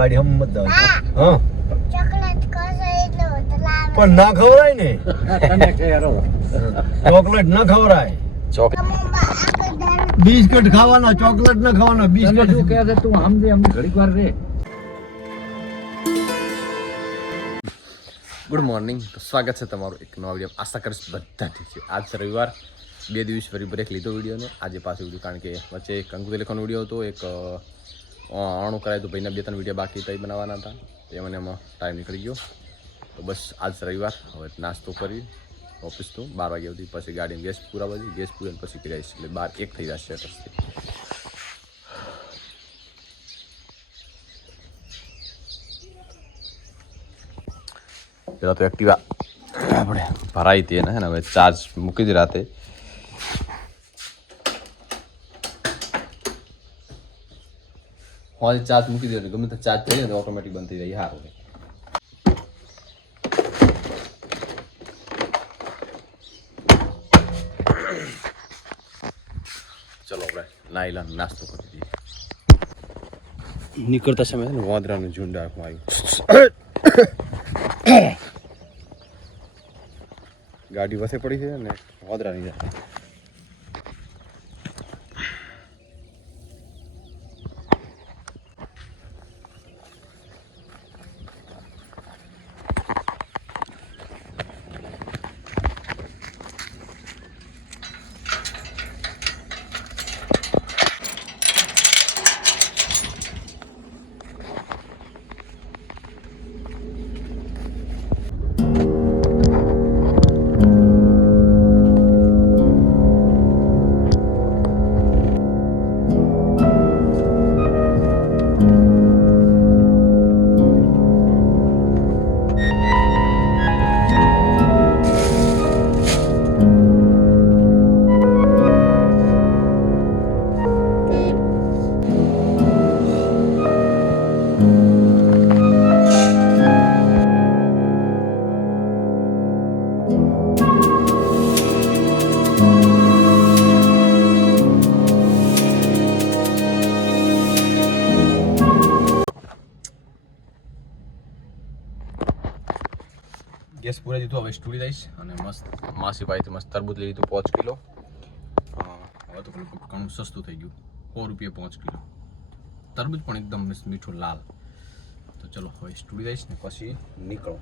ગાડી હમ મત દાવ હા પણ ના ખવરાય ને ચોકલેટ ના ખવરાય બિસ્કટ ખાવાના ચોકલેટ ના ખાવાના બિસ્કટ શું કહે છે તું સમજે અમને ઘડીક વાર રે. ગુડ મોર્નિંગ, તો સ્વાગત છે તમારું એક નવા વિડીયો. આશા કરીશ બધા ઠીક છે. આજ છે રવિવાર, 2 દિવસ ફરી બ્રેક લીધો વિડીયોનો. આજે પાછો વિડીયો, કારણ કે વચ્ચે એક અંકુર લેખવાનો વિડીયો હતો, એક આણું કરાયું હતું, ભાઈના 2-3 વિડીયો બાકી હતા, એ બનાવવાના હતા. એ મને એમાં ટાઈમ નીકળી ગયો. તો બસ આજ રવિવાર, હવે નાસ્તો કરી ઓફિસ તો 12 વાગ્યા સુધી, પછી ગાડીમાં ગેસ પૂરાવી, ગેસ પૂરીને પછી કરીશ, એટલે 12-1 થઈ જશે રસ્તે. પેલા તો એક્ટિવા આપણે ભરાઈ હતી એને, હવે ચાર્જ મૂકી દી રાતે. હા, ચાર્જ મૂકી દે, ગમે તો ચાર્જ થઈ જાય તો ઓટોમેટિક બંધ થઈ જાય. સારું. ચલો આપણે નાઈલા નાસ્તો કરી દઈએ. નીકળતા સમયે ને વાંદરાનું ઝુંડ આખું આવ્યું. ગાડી વસે પડી છે ને વાંદરાની જાય. ગેસ પૂરી દીધું, હવે સ્ટુડી દઈશ અને મસ્ત માસી પાસેથી મસ્ત તરબૂચ લઈ લીધું 5 કિલો. હવે તો ઘણું સસ્તું થઈ ગયું, 100 રૂપિયા 5 કિલો તરબૂચ, પણ એકદમ મીઠું લાલ. તો ચલો હવે સ્ટુડી દઈશ ને પછી નીકળો.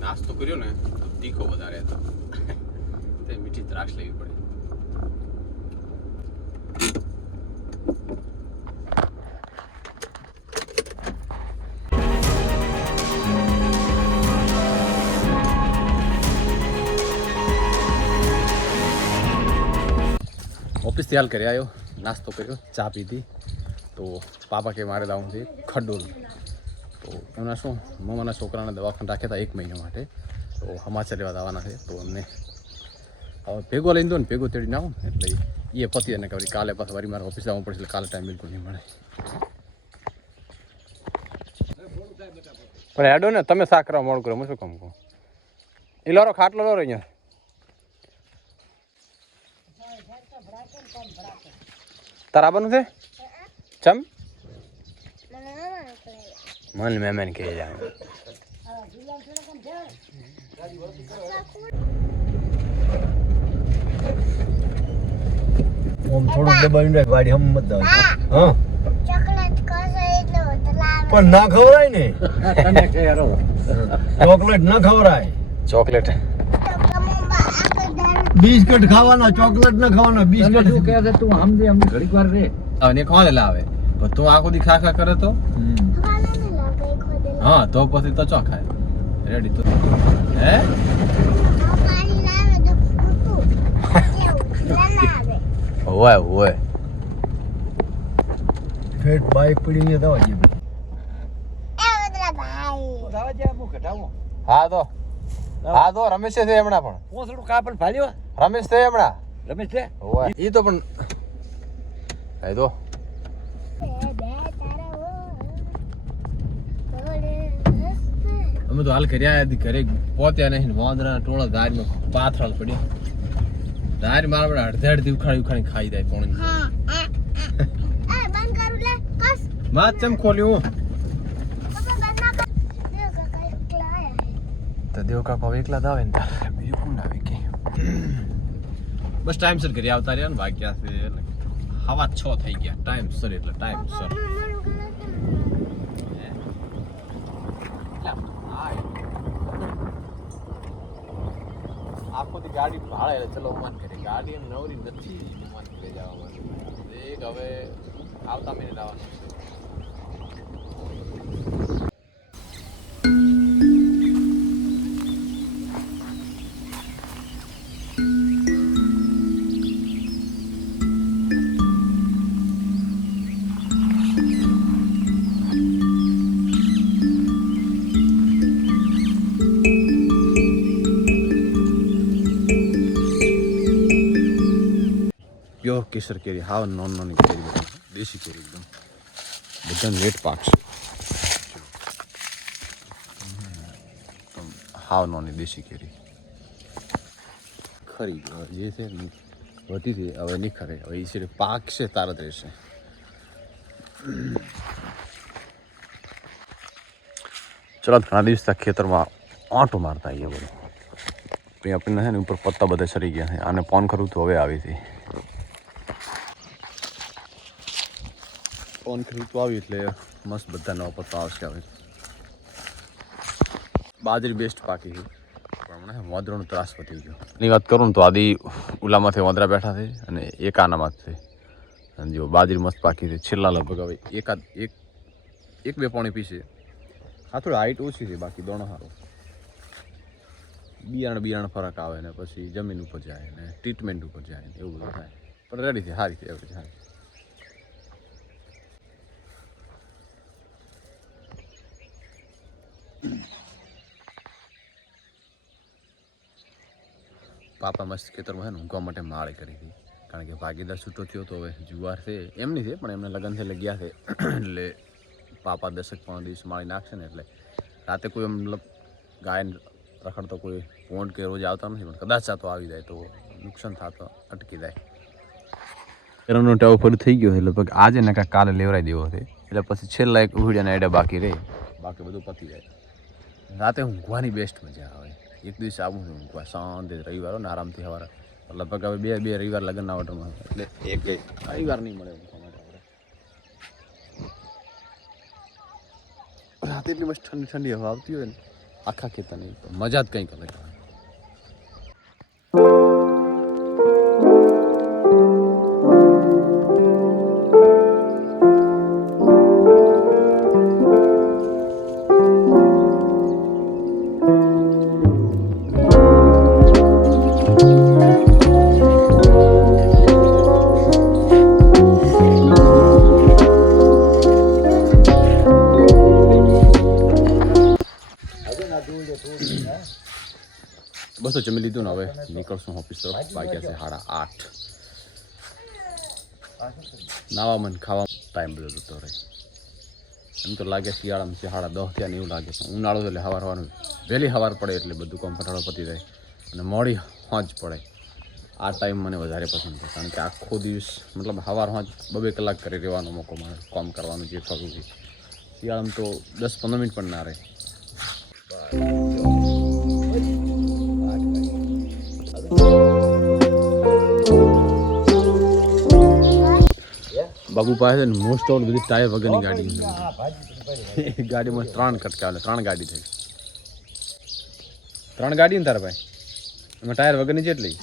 નાસ્તો કર્યો ને તો તીખો વધારે હતો, તે મીઠી દ્રાક્ષ લેવી પડે. ઓફિસથી હાલ કરી આવ્યો, નાસ્તો કર્યો, ચા પીધી. તો પાપા કે મારે જવું છે ખડોલ. તો એમના શું મમ્માના છોકરાને દવાખાને રાખ્યા હતા 1 મહિના માટે, તો સમાચાર લેવા આવવાના છે. તો અમને હવે ભેગો લઈને દો ને, ભેગો તેડીને આવું ને, એટલે એ પતિ અને કે કાલે પાછું વારી મારે ઓફિસ આવવું પડશે, એટલે કાલે ટાઈમ બિલકુલ નહીં મળે. પણ હેડો ને તમે શાક કરવા મોડું કરો, હું શું કામ કહું. એ લોરો ખાટલો લો અહીંયા તારા આવવાનું છે ચમ મન મહેમાન કહે જાય. થોડું દબાવીને ગાડી હમ મત દાવ હા પણ ના ખવરાય ને ચોકલેટ ના ખવરાય. ચોકલેટ બિસ્કટ ખાવાના ચોકલેટ ના ખાવાના બિસ્કટ. શું કહે છે તું સમજે અમને ઘડીક વાર રે. હવે કોણ લાવે તું આખો દી ખા કરે તો હા, તો પછી તો ચો ખાય રેડી. તો હે હોય હોય ફેટ બાઈક પડી અહીંયા દવા જે દાવા જે હું ઘટાવું હા તો રમેશ છે હમણાં પણ હું થોડું કાપડ ફાલ્યો રમેશ છે હમણાં રમેશ છે હોય એ તો પણ એ તો અમે તો હાલ કર્યા ઘરે પહોંચ્યા નહીં વાંદરા ટોળા ધારમાં પાથરાલ પડી ધાર મારા બધા અડધે અડધી ઉખાડી ખાઈ જાય પણ માત ચમ ખોલ્યું તો દેવ કાકા હવે એકલા જ આવે ને તારે બીજું કોણ આવે કે બસ ટાઈમસર ઘરે આવતા રહ્યા ને વાગ્યા છે એટલે હવા 6 થઈ ગયા ટાઈમસર એટલે ટાઈમસર આખો દી ગાડી ભાડે એટલે ચલો મન કરે ગાડી એમ નવરી નથી મન કરે જવા માટે એક હવે આવતા મહિને આવવાનું છે પ્યોર કેસર કેરી હાવ નાની કેરી બધી દેશી કેરી એકદમ બધાને લેટ પાકશે હાવ નાની દેશી કેરી ખરી જે છે વધી છે હવે નહીં ખરે હવે એ છે પાકશે તાર જ રહેશે ચલો ઘણા દિવસ તક ખેતરમાં આંટો મારતા આવીએ બધું પછી આપણને છે ને ઉપર પત્તા બધા સરી ગયા છે આને ફોન કરું તો હવે આવી હતી ફોન કર્યું તો આવી એટલે મસ્ત બધા નવા પત્તા આવશે હવે બાજરી બેસ્ટ પાકી છે પણ હમણાં વાંદરાનો ત્રાસ વધી ગયો એની વાત કરું ને તો આદિ ઉલામાંથી વાંદરા બેઠા છે અને એક આનામાં જ છે અને જો બાજરી મસ્ત પાકી છે છેલ્લા લગભગ હવે એક બે પાણી પીશે હા થોડી હાઈટ ઓછી છે બાકી દોણો સારો બિયારણ ફરક આવે ને પછી જમીન ઉપર જાય ને ટ્રીટમેન્ટ ઉપર જાય ને એવું બધું થાય પણ રેડી છે સારી છે એવરેજ સારી પાપા મસ્ત ખેતરમાં છે ને ઊંઘવા માટે માળે કરી હતી કારણ કે ભાગીદાર છૂટો થયો તો હવે જુવાર છે એમ નહીં છે પણ એમને લગ્ન થઈ લગ્યા છે એટલે પાપા 10-15 દિવસ માળી નાખશે ને એટલે રાતે કોઈ મતલબ ગાય રખડતો કોઈ પોંડ કે રોજ આવતા નથી પણ કદાચ આ તો આવી જાય તો નુકસાન થતો અટકી જાય એનો ટાવ ફરી થઈ ગયો છે લગભગ આજે ને કાંઈ કાલે લેવરાઈ દેવો છે એટલે પછી છેલ્લા એક ઉઘડિયાના એડા બાકી રહે બાકી બધું પતી જાય રાતે ઊંઘવાની બેસ્ટ મજા આવે એક દિવસ આવું છું ઊંઘવા શાંતિ રવિવાર ને આરામથી સવારે લગભગ હવે બે રવિવાર લગ્નના ઓર્ડરમાં એટલે એક રવિવાર નહીં મળે ઊંઘવા માટે આપણે રાતે એટલી મસ્ત ઠંડી ઠંડી હવા આવતી હોય ને આખા ખેતરની તો મજા જ કંઈક અલગ આવે બસ તો જમી લીધું ને હવે નીકળશું ઓફિસ તરફ વાગ્યા છે 8:30 નાવા મને ખાવા ટાઈમ બધો જતો રહે એમ તો લાગે શિયાળામાં 10:30 થયા ને એવું લાગે છે ઉનાળો એટલે સવારનું વહેલી સવાર પડે એટલે બધું કામ ફટાફટ પતી જાય અને મોડી હોંજ પડે આ ટાઈમ મને વધારે પસંદ છે કારણ કે આખો દિવસ મતલબ સવાર હોંજ 2 કલાક કરી રહેવાનો મોકો મળે કામ કરવાનું જે થતું છે શિયાળામાં તો 10-15 મિનિટ પણ ના રહે બાબુ પાસે મોસ્ટ ઓફ બધી ટાયર વગરની ગાડી ગાડીમાં 3 કટકા 3 ગાડી થઈ 3 ગાડી ને તારા ભાઈ એમાં ટાયર વગરની જેટલી